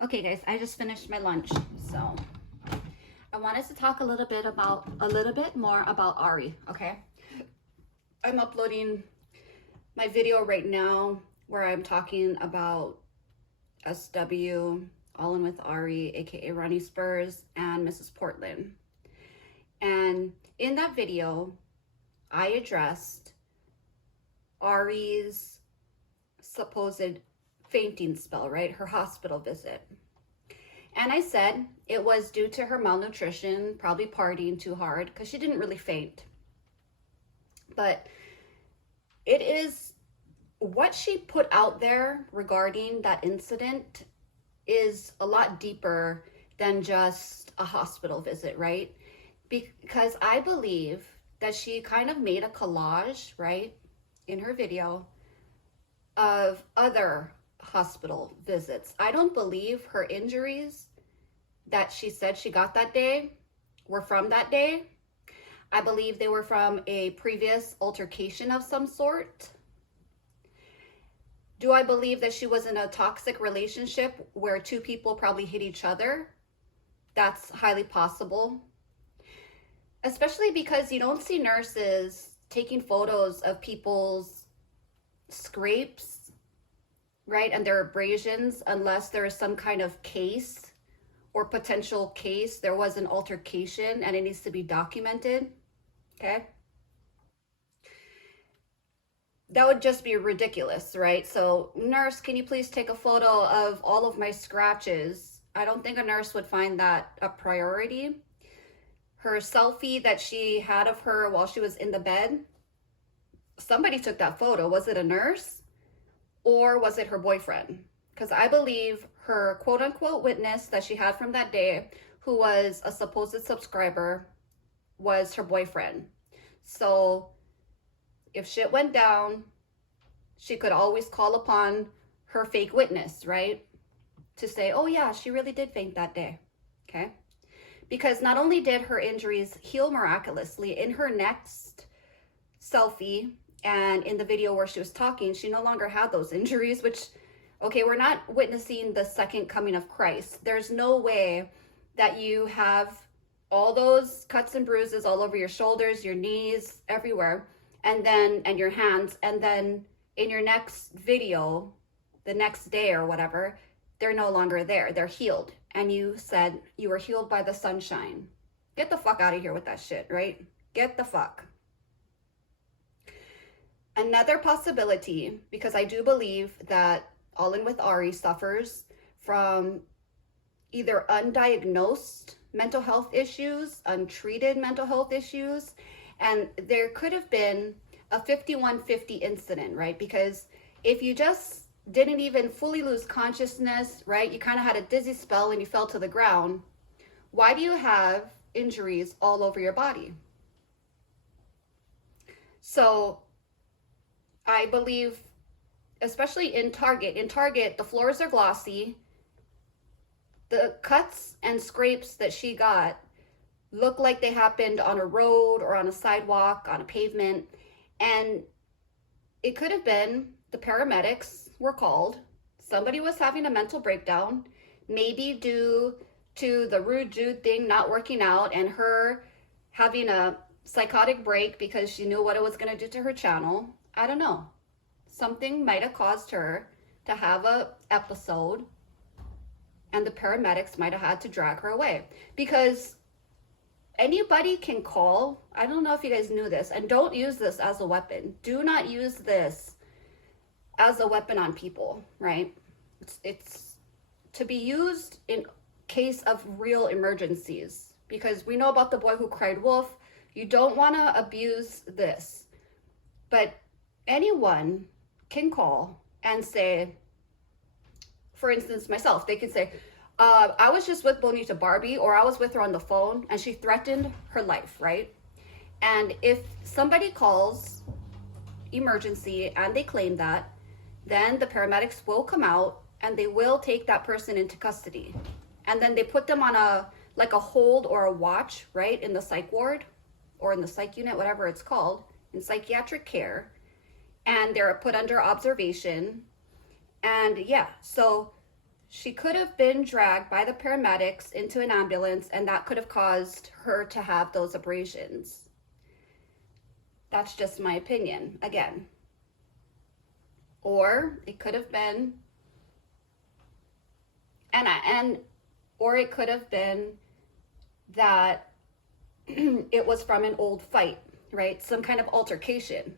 Okay guys, I just finished my lunch, so I wanted to talk a little bit more about Ari, okay? I'm uploading my video right now where I'm talking about SW, All In With Ari, aka Ronnie Spurs, and Mrs. Portland. And in that video, I addressed Ari's supposed fainting spell, right? Her hospital visit. And I said it was due to her malnutrition, probably partying too hard, because she didn't really faint. But it is what she put out there regarding that incident is a lot deeper than just a hospital visit, right? Because I believe that she kind of made a collage, right, in her video of other hospital visits. I don't believe her injuries that she said she got that day were from that day. I believe they were from a previous altercation of some sort. Do I believe that she was in a toxic relationship where two people probably hit each other? That's highly possible. Especially because you don't see nurses taking photos of people's scrapes, right, and their abrasions unless there is some kind of case or potential case. There was an altercation and it needs to be documented, okay? That would just be ridiculous, right? So, nurse, can you please take a photo of all of my scratches? I don't think a nurse would find that a priority. Her selfie that she had of her while she was in the bed, somebody took that photo. Was it a nurse or was it her boyfriend? Because I believe her quote unquote witness that she had from that day, who was a supposed subscriber, was her boyfriend. So if shit went down, she could always call upon her fake witness, right? To say, oh yeah, she really did faint that day, okay? Because not only did her injuries heal miraculously, in her next selfie and in the video where she was talking, she no longer had those injuries, which, okay, we're not witnessing the second coming of Christ. There's no way that you have all those cuts and bruises all over your shoulders, your knees, everywhere, and your hands, and then in your next video, the next day or whatever, they're no longer there. They're healed. And you said you were healed by the sunshine. Get the fuck out of here with that shit, right? Get the fuck. Another possibility, because I do believe that All In With Ari suffers from either undiagnosed mental health issues, untreated mental health issues, and there could have been a 5150 incident, right? Because if you just didn't even fully lose consciousness, right? You kind of had a dizzy spell and you fell to the ground. Why do you have injuries all over your body? So I believe, especially in Target, the floors are glossy. The cuts and scrapes that she got look like they happened on a road or on a sidewalk, on a pavement. And it could have been the paramedics were called. Somebody was having a mental breakdown, maybe due to the rude Jude thing not working out and her having a psychotic break because she knew what it was going to do to her channel. I don't know. Something might have caused her to have a episode and the paramedics might have had to drag her away, because anybody can call. I don't know if you guys knew this, and don't use this as a weapon. Do not use this as a weapon on people, right? It's to be used in case of real emergencies, because we know about the boy who cried wolf. You don't want to abuse this, but anyone can call and say, for instance, myself, they can say, I was just with Bonita Barbie, or I was with her on the phone and she threatened her life, right? And if somebody calls emergency and they claim that, then the paramedics will come out and they will take that person into custody. And then they put them on a hold or a watch, right? In the psych ward or in the psych unit, whatever it's called, in psychiatric care. And they're put under observation. And yeah, so she could have been dragged by the paramedics into an ambulance, and that could have caused her to have those abrasions. That's just my opinion, again. Or it could have been, or it could have been that it was from an old fight, right? Some kind of altercation.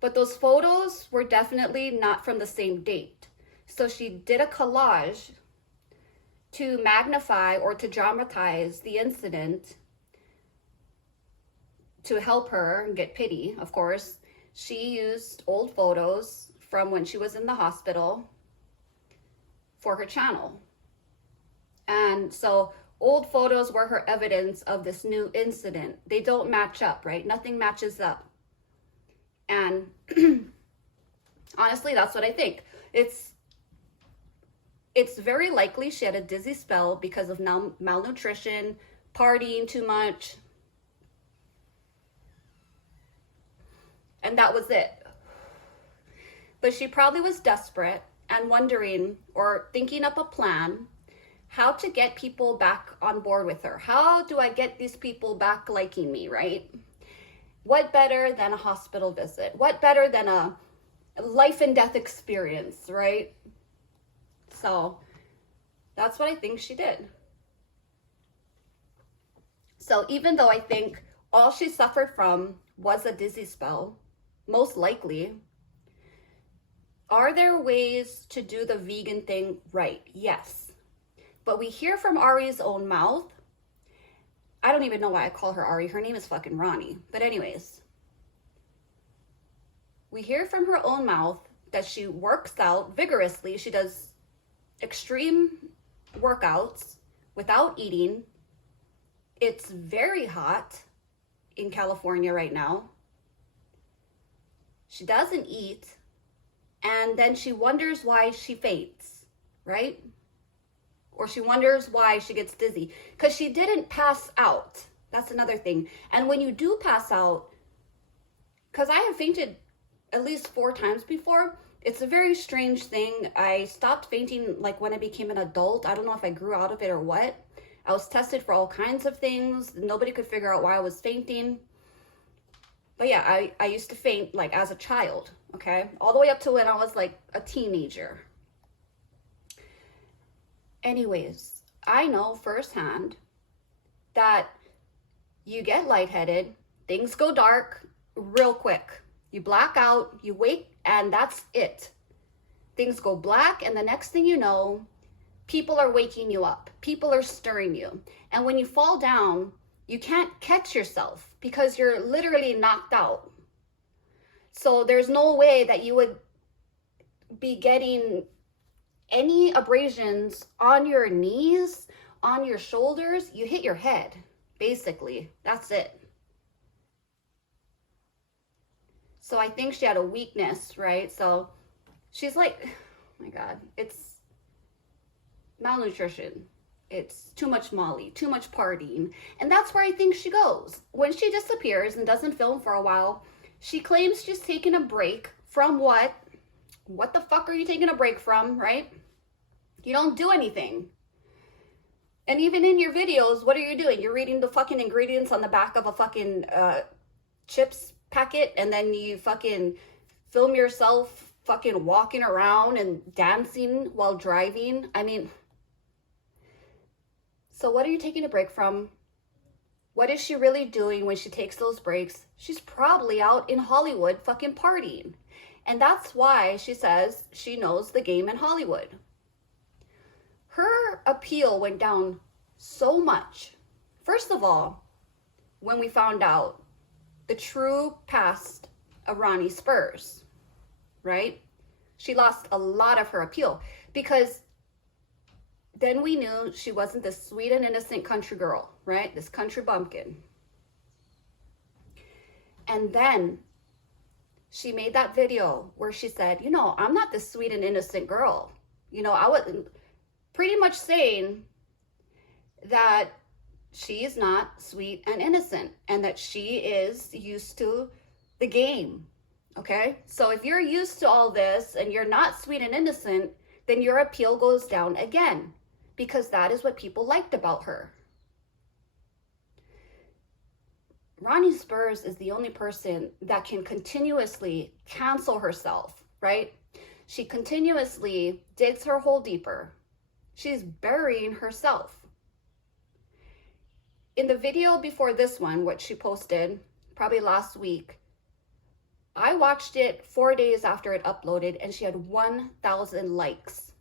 But those photos were definitely not from the same date. So she did a collage to magnify or to dramatize the incident to help her get pity, of course. She used old photos from when she was in the hospital for her channel. And so old photos were her evidence of this new incident. They don't match up, right? Nothing matches up. And honestly, that's what I think. It's very likely she had a dizzy spell because of malnutrition, partying too much. And that was it. But she probably was desperate and wondering or thinking up a plan how to get people back on board with her. How do I get these people back liking me, right? What better than a hospital visit? What better than a life and death experience, right? So that's what I think she did. So even though I think all she suffered from was a dizzy spell, most likely, are there ways to do the vegan thing right? Yes. But we hear from Ari's own mouth. I don't even know why I call her Ari. Her name is fucking Ronnie. But anyways, we hear from her own mouth that she works out vigorously. She does extreme workouts without eating. It's very hot in California right now. She doesn't eat. And then she wonders why she faints, right? Or she wonders why she gets dizzy. Because she didn't pass out. That's another thing. And when you do pass out, because I have fainted at least 4 times before, it's a very strange thing. I stopped fainting like when I became an adult. I don't know if I grew out of it or what. I was tested for all kinds of things. Nobody could figure out why I was fainting. But yeah, I used to faint like as a child, okay? All the way up to when I was like a teenager. Anyways, I know firsthand that you get lightheaded, things go dark real quick. You black out, you wake, and that's it. Things go black, and the next thing you know, people are waking you up. People are stirring you. And when you fall down, you can't catch yourself because you're literally knocked out. So there's no way that you would be getting any abrasions on your knees, on your shoulders. You hit your head, basically. That's it. So I think she had a weakness, right? So she's like, oh my God, it's malnutrition. It's too much Molly, too much partying. And that's where I think she goes. When she disappears and doesn't film for a while, she claims she's taking a break from what? What the fuck are you taking a break from, right? You don't do anything. And even in your videos, what are you doing? You're reading the fucking ingredients on the back of a fucking chips packet, and then you fucking film yourself fucking walking around and dancing while driving. I mean, so what are you taking a break from? What is she really doing when she takes those breaks? She's probably out in Hollywood fucking partying. And that's why she says she knows the game in Hollywood. Her appeal went down so much. First of all, when we found out the true past of Ronnie Spurs, right? She lost a lot of her appeal because then we knew she wasn't this sweet and innocent country girl, right? This country bumpkin. And then she made that video where she said, you know, I'm not this sweet and innocent girl. You know, I was pretty much saying that she is not sweet and innocent and that she is used to the game, okay? So if you're used to all this and you're not sweet and innocent, then your appeal goes down again, because that is what people liked about her. Ronnie Spurs is the only person that can continuously cancel herself, right? She continuously digs her hole deeper. She's burying herself. In the video before this one, which she posted probably last week, I watched it 4 days after it uploaded, and she had 1,000 likes.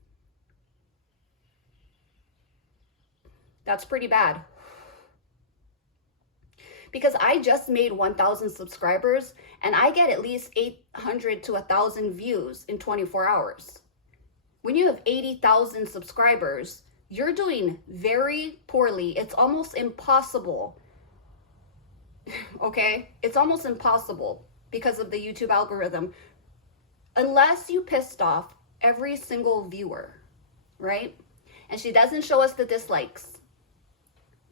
That's pretty bad. Because I just made 1,000 subscribers, and I get at least 800 to 1,000 views in 24 hours. When you have 80,000 subscribers, you're doing very poorly. It's almost impossible. Okay? It's almost impossible because of the YouTube algorithm. Unless you pissed off every single viewer, right? And she doesn't show us the dislikes.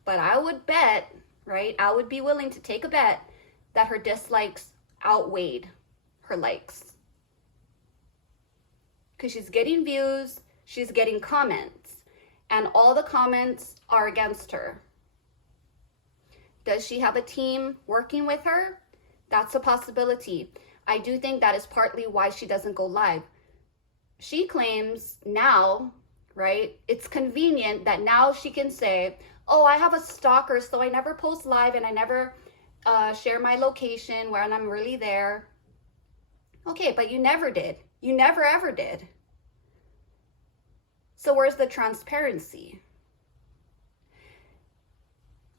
But I would bet, right? I would be willing to take a bet that her dislikes outweighed her likes. Because she's getting views, she's getting comments, and all the comments are against her. Does she have a team working with her? That's a possibility. I do think that is partly why she doesn't go live. She claims now, right, it's convenient that now she can say, oh, I have a stalker, so I never post live and I never share my location when I'm really there. Okay, but you never did. You never ever did. So where's the transparency?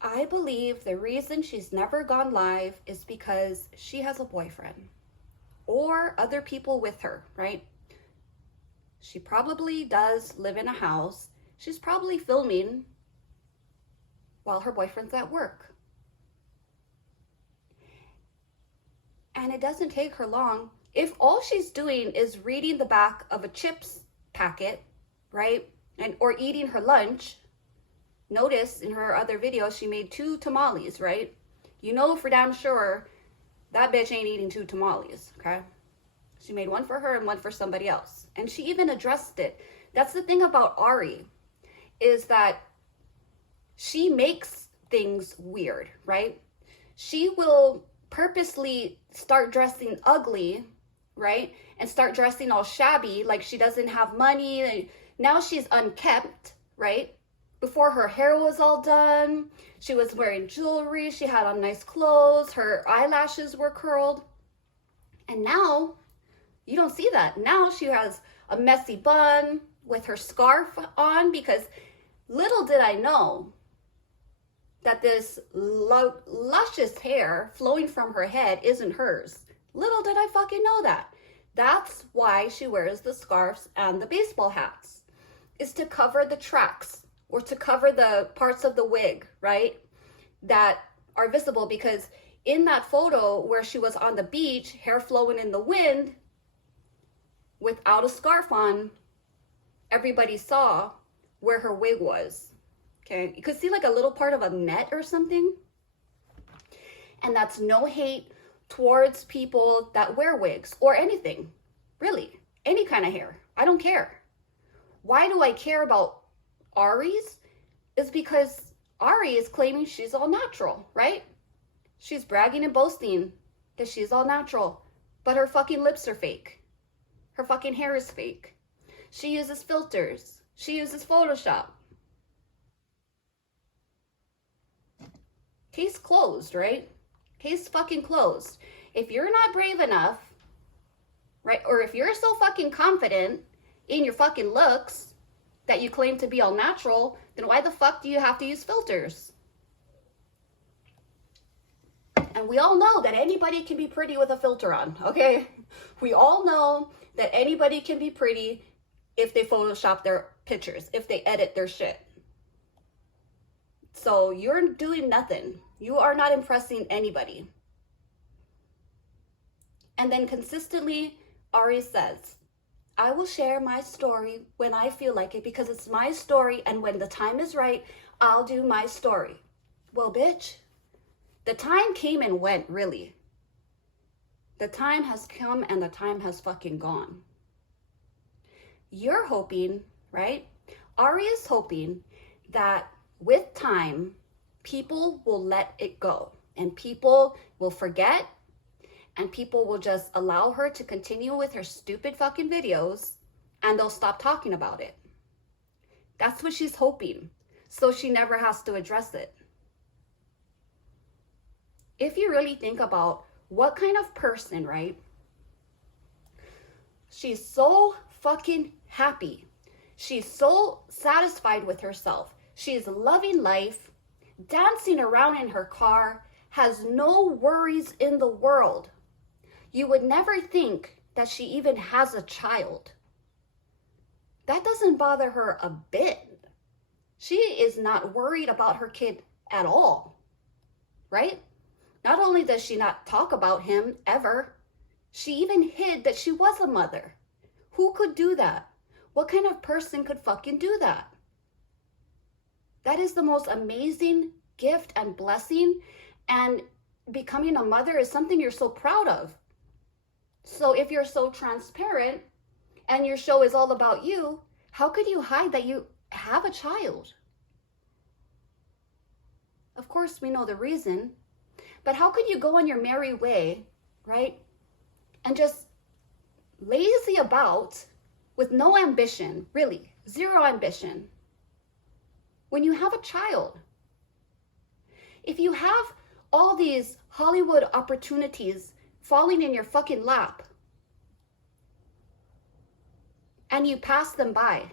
I believe the reason she's never gone live is because she has a boyfriend or other people with her, right? She probably does live in a house. She's probably filming while her boyfriend's at work. And it doesn't take her long. If all she's doing is reading the back of a chips packet, right? Or eating her lunch. Notice in her other video, she made 2 tamales, right? You know for damn sure that bitch ain't eating 2 tamales, okay? She made one for her and one for somebody else. And she even addressed it. That's the thing about Ari, is that she makes things weird, right? She will purposely start dressing ugly, right? And start dressing all shabby, like she doesn't have money. And now she's unkept, right? Before, her hair was all done. She was wearing jewelry. She had on nice clothes. Her eyelashes were curled. And now, you don't see that. Now she has a messy bun with her scarf on, because little did I know that this luscious hair flowing from her head isn't hers. Little did I fucking know that. That's why she wears the scarves and the baseball hats, is to cover the tracks or to cover the parts of the wig, right, that are visible. Because in that photo where she was on the beach, hair flowing in the wind, without a scarf on, everybody saw where her wig was. Okay, you could see like a little part of a net or something. And that's no hate towards people that wear wigs or anything, really, any kind of hair. I don't care. Why do I care about Ari's? Is because Ari is claiming she's all natural, right? She's bragging and boasting that she's all natural, but her fucking lips are fake. Her fucking hair is fake. She uses filters. She uses Photoshop. Case closed, right? Case fucking closed. If you're not brave enough, right, or if you're so fucking confident in your fucking looks that you claim to be all natural, then why the fuck do you have to use filters? And we all know that anybody can be pretty with a filter on, okay? We all know that anybody can be pretty if they Photoshop their pictures, if they edit their shit. So you're doing nothing. You are not impressing anybody. And then consistently, Ari says, I will share my story when I feel like it, because it's my story, and when the time is right, I'll do my story. Well, bitch, the time came and went, really. The time has come and the time has fucking gone. you're hoping, right? Ari is hoping that with time, people will let it go and people will forget and people will just allow her to continue with her stupid fucking videos and they'll stop talking about it. That's what she's hoping, so she never has to address it. If you really think about what kind of person, right? She's so fucking happy. She's so satisfied with herself. She's loving life, dancing around in her car, has no worries in the world. You would never think that she even has a child. That doesn't bother her a bit. She is not worried about her kid at all, right? Not only does she not talk about him ever, she even hid that she was a mother. Who could do that? What kind of person could fucking do that? That is the most amazing gift and blessing, and becoming a mother is something you're so proud of. So if you're so transparent and your show is all about you, how could you hide that you have a child? Of course, we know the reason, but how could you go on your merry way, right? And just lazy about with no ambition, really, zero ambition, when you have a child? If you have all these Hollywood opportunities falling in your fucking lap and you pass them by,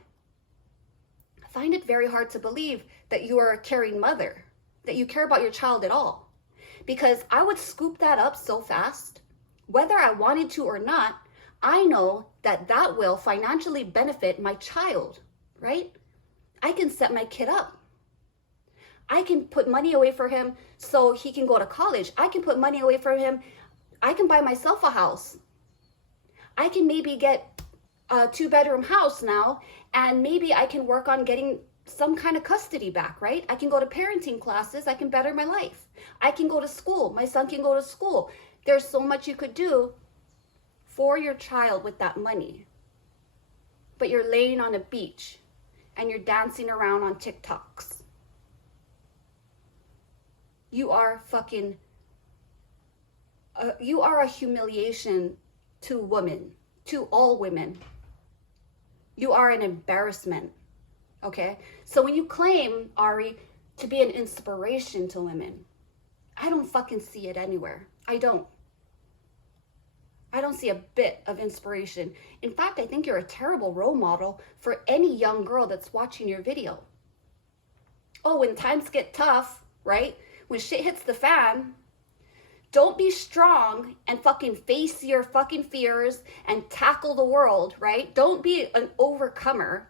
I find it very hard to believe that you are a caring mother, that you care about your child at all. Because I would scoop that up so fast, whether I wanted to or not. I know that that will financially benefit my child, right? I can set my kid up. I can put money away for him so he can go to college. I can put money away for him. I can buy myself a house. I can maybe get a 2-bedroom house now, and maybe I can work on getting some kind of custody back, right? I can go to parenting classes. I can better my life. I can go to school. My son can go to school. There's so much you could do for your child with that money. But you're laying on a beach and you're dancing around on TikToks. You are fucking, you are a humiliation to women, to all women. You are an embarrassment, okay? So when you claim, Ari, to be an inspiration to women, I don't fucking see it anywhere. I don't see a bit of inspiration. In fact, I think you're a terrible role model for any young girl that's watching your video. Oh, when times get tough, right? When shit hits the fan, don't be strong and fucking face your fucking fears and tackle the world, right? Don't be an overcomer.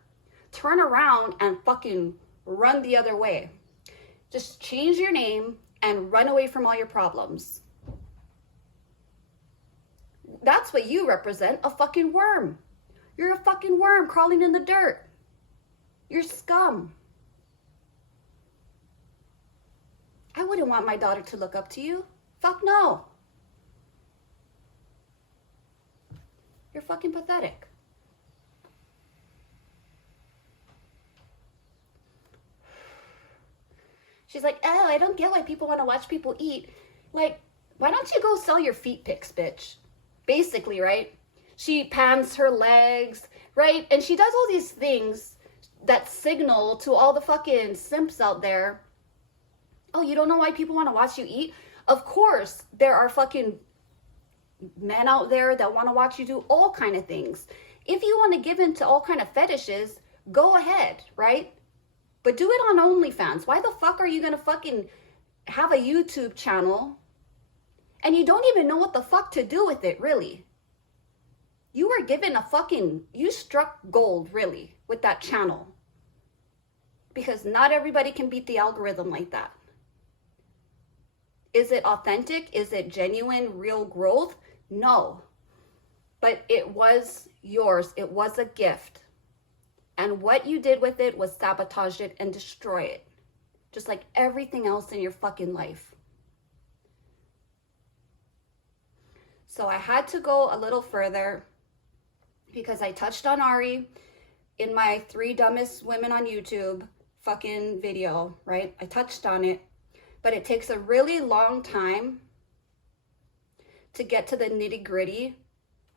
Turn around and fucking run the other way. Just change your name and run away from all your problems. That's what you represent, a fucking worm. You're a fucking worm crawling in the dirt. You're scum. I wouldn't want my daughter to look up to you. Fuck no. You're fucking pathetic. She's like, oh, I don't get why people want to watch people eat. Like, why don't you go sell your feet pics, bitch? Basically, right? She pans her legs, right? And she does all these things that signal to all the fucking simps out there. Oh, you don't know why people want to watch you eat? Of course, there are fucking men out there that want to watch you do all kind of things. If you want to give in to all kind of fetishes, go ahead, right? But do it on OnlyFans. Why the fuck are you going to fucking have a YouTube channel and you don't even know what the fuck to do with it, really? You were given a fucking, you struck gold, really, with that channel. Because not everybody can beat the algorithm like that. Is it authentic? Is it genuine, real growth? No. But it was yours. It was a gift. And what you did with it was sabotage it and destroy it. Just like everything else in your fucking life. So I had to go a little further because I touched on Ari in my 3 dumbest women on YouTube fucking video, right? I touched on it, but it takes a really long time to get to the nitty-gritty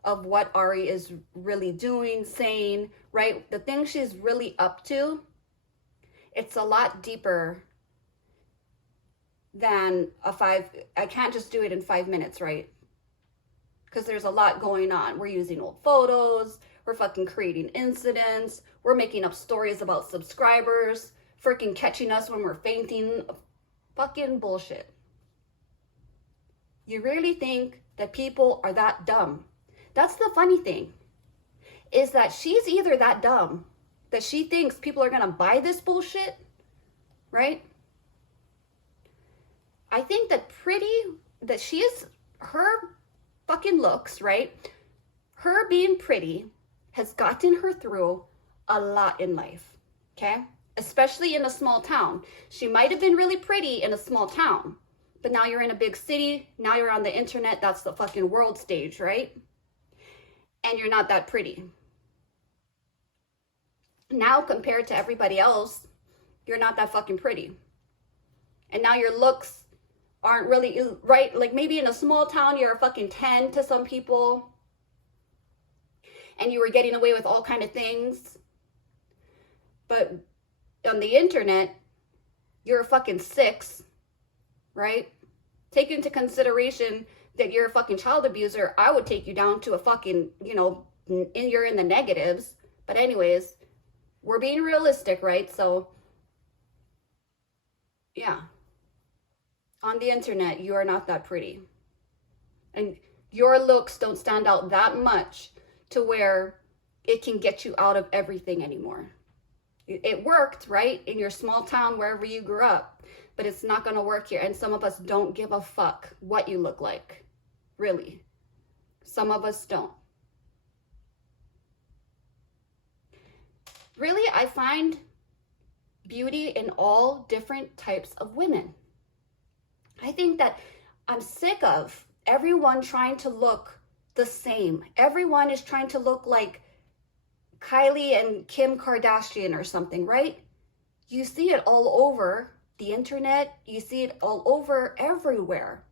of what Ari is really doing, saying, right? The thing she's really up to, it's a lot deeper than I can't just do it in 5 minutes, right? Because there's a lot going on. We're using old photos, we're fucking creating incidents, we're making up stories about subscribers, freaking catching us when we're fainting. Fucking bullshit. You really think that people are that dumb? That's the funny thing, is that she's either that dumb that she thinks people are gonna buy this bullshit, right? I think that she is, her fucking looks, right? Her being pretty has gotten her through a lot in life, okay? Especially in a small town. She might have been really pretty in a small town, but now you're in a big city, now you're on the internet, that's the fucking world stage, right? And you're not that pretty. Now compared to everybody else, you're not that fucking pretty. And now your looks aren't really, right? Like maybe in a small town, you're a fucking 10 to some people, and you were getting away with all kind of things. But on the internet, you're a fucking 6, right? Take into consideration that you're a fucking child abuser, I would take you down to a fucking, you're in the negatives. But anyways, we're being realistic, right? So, yeah. On the internet, you are not that pretty. And your looks don't stand out that much to where it can get you out of everything anymore. It worked, right? In your small town, wherever you grew up. But it's not going to work here. And some of us don't give a fuck what you look like. Really. Some of us don't. Really, I find beauty in all different types of women. I think that I'm sick of everyone trying to look the same. Everyone is trying to look like Kylie and Kim Kardashian or something, right? You see it all over the internet. You see it all over everywhere.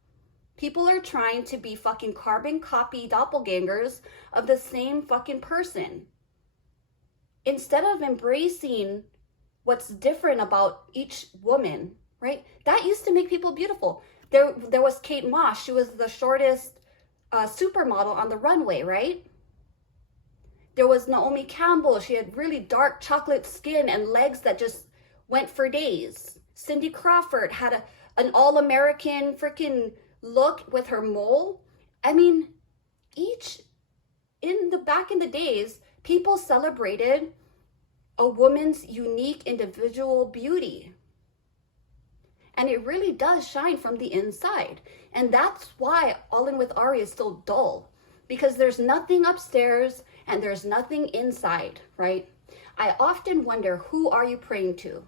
People are trying to be fucking carbon copy doppelgangers of the same fucking person. Instead of embracing what's different about each woman, right? That used to make people beautiful. There was Kate Moss. She was the shortest supermodel on the runway, right? There was Naomi Campbell. She had really dark chocolate skin and legs that just went for days. Cindy Crawford had an all-American freaking look with her mole. I mean, back in the days, people celebrated a woman's unique individual beauty. And it really does shine from the inside. And that's why All In With Ari is still dull. Because there's nothing upstairs and there's nothing inside, right? I often wonder, who are you praying to?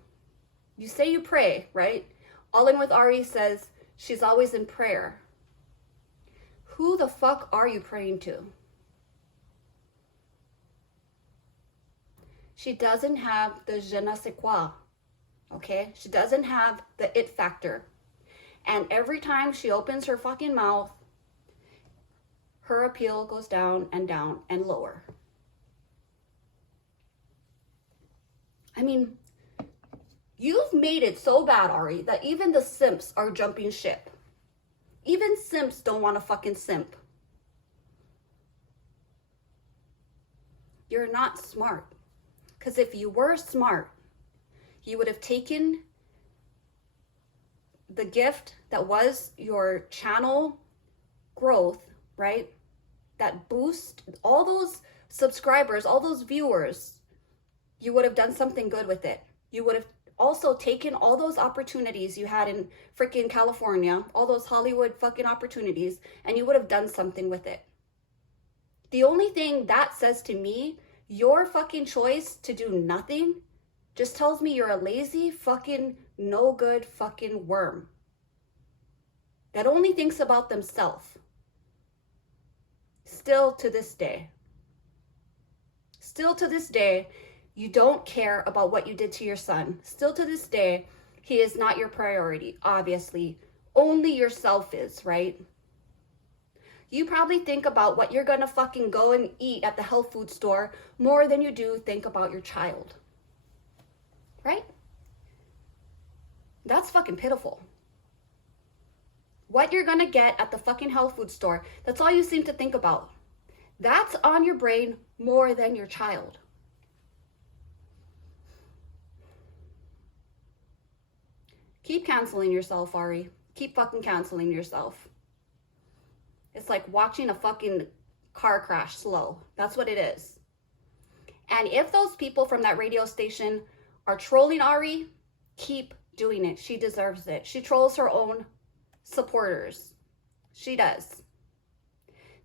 You say you pray, right? All In With Ari says she's always in prayer. Who the fuck are you praying to? She doesn't have the je ne sais quoi, okay? She doesn't have the it factor. And every time she opens her fucking mouth, her appeal goes down and lower. I mean, you've made it so bad, Ari, that even the simps are jumping ship. Even simps don't want to fucking simp. You're not smart. Because if you were smart, you would have taken the gift that was your channel growth, right? That boost, all those subscribers, all those viewers, you would have done something good with it. You would have also taken all those opportunities you had in freaking California, all those Hollywood fucking opportunities, and you would have done something with it. The only thing that says to me, your fucking choice to do nothing, just tells me you're a lazy fucking no good fucking worm that only thinks about themselves. Still to this day, You don't care about what you did to your son. Still to this day, he is not your priority, obviously. Only yourself is, right? You probably think about what you're gonna fucking go and eat at the health food store more than you do think about your child. Right? That's fucking pitiful. What you're gonna get at the fucking health food store, that's all you seem to think about. That's on your brain more than your child. Keep canceling yourself, Ari. Keep fucking canceling yourself. It's like watching a fucking car crash slow. That's what it is. And if those people from that radio station are trolling Ari, keep doing it. She deserves it. She trolls her own supporters. She does.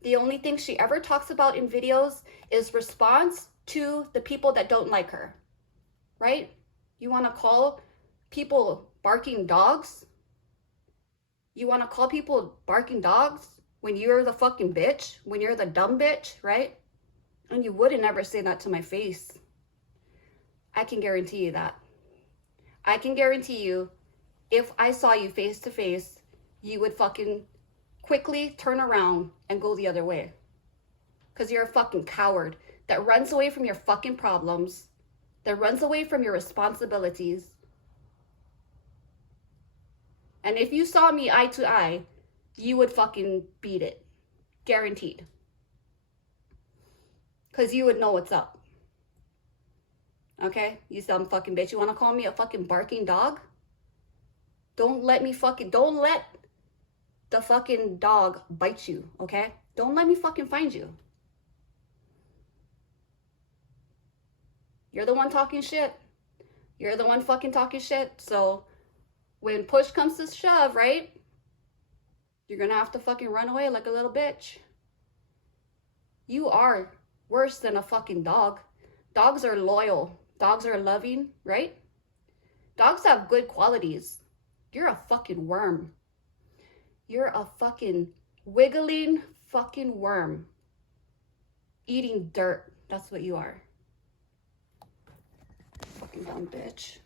The only thing she ever talks about in videos is response to the people that don't like her. Right? You want to call people barking dogs? You want to call people barking dogs when you're the fucking bitch? When you're the dumb bitch, right? And you wouldn't ever say that to my face. I can guarantee you that. I can guarantee you, if I saw you face to face, you would fucking quickly turn around and go the other way. Because you're a fucking coward that runs away from your fucking problems, that runs away from your responsibilities. And if you saw me eye to eye, you would fucking beat it. Guaranteed. Because you would know what's up. Okay? You dumb fucking bitch. You want to call me a fucking barking dog? Don't let the fucking dog bite you, okay? Don't let me fucking find you. You're the one talking shit. You're the one fucking talking shit. So when push comes to shove, right? You're gonna have to fucking run away like a little bitch. You are worse than a fucking dog. Dogs are loyal. Dogs are loving, right? Dogs have good qualities. You're a fucking worm. You're a fucking wiggling fucking worm. Eating dirt. That's what you are. Fucking dumb bitch.